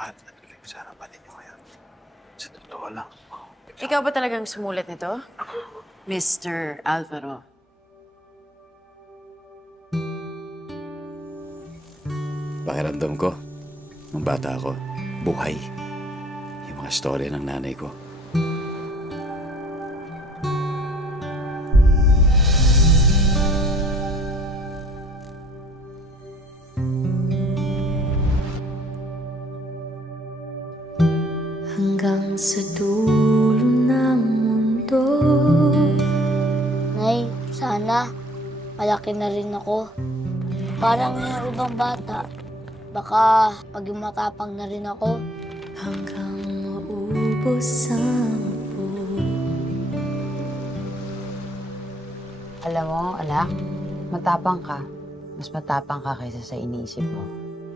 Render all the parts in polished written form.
At naglig sa harapan ninyo ngayon. Sa totoo lang. Ikaw ba talagang sumulat nito? Mr. Alvaro. Pakiramdam ko, nung bata ako, buhay. Yung mga story ng nanay ko. Hanggang sa dulo ng mundo. Nay, sana malaki na rin ako. Parang yung ibang bata, baka maging matapang na rin ako. Hanggang maubos ang buo. Alam mo, anak, matapang ka. Mas matapang ka kaysa sa iniisip mo.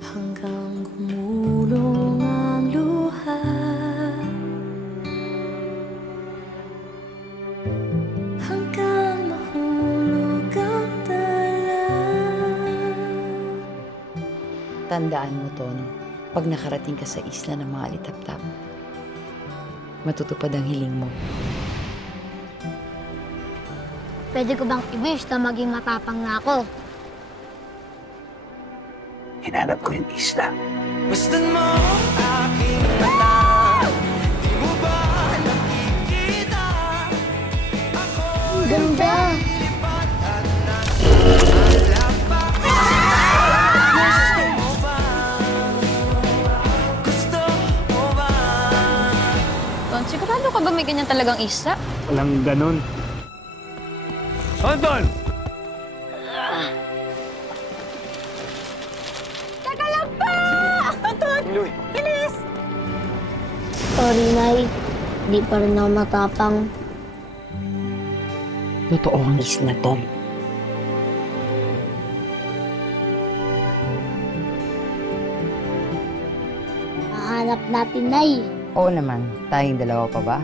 Hanggang gumulong ang luha. Hanggang mahulog ang tala. Tandaan mo, Ton, pag nakarating ka sa isla ng mga alitap-tap, matutupad ang hiling mo. Pwede ko bang i-wish na maging matapang na ako? Hinanap ko yung isla. Masdan mo aking mata. Di mo ba nakikita? Ako Ang ganda! lipat at nakikalapak. Gusto mo ba? Gusto mo ba? Ton, sigurado ka ba may ganyan talagang isla? Walang ganun. Anton! Sorry, Nay. Di pa rin ako matapang. Totoo ang isla, Ton. Mahanap natin, Nay. Oo naman, tayong dalawa pa ba?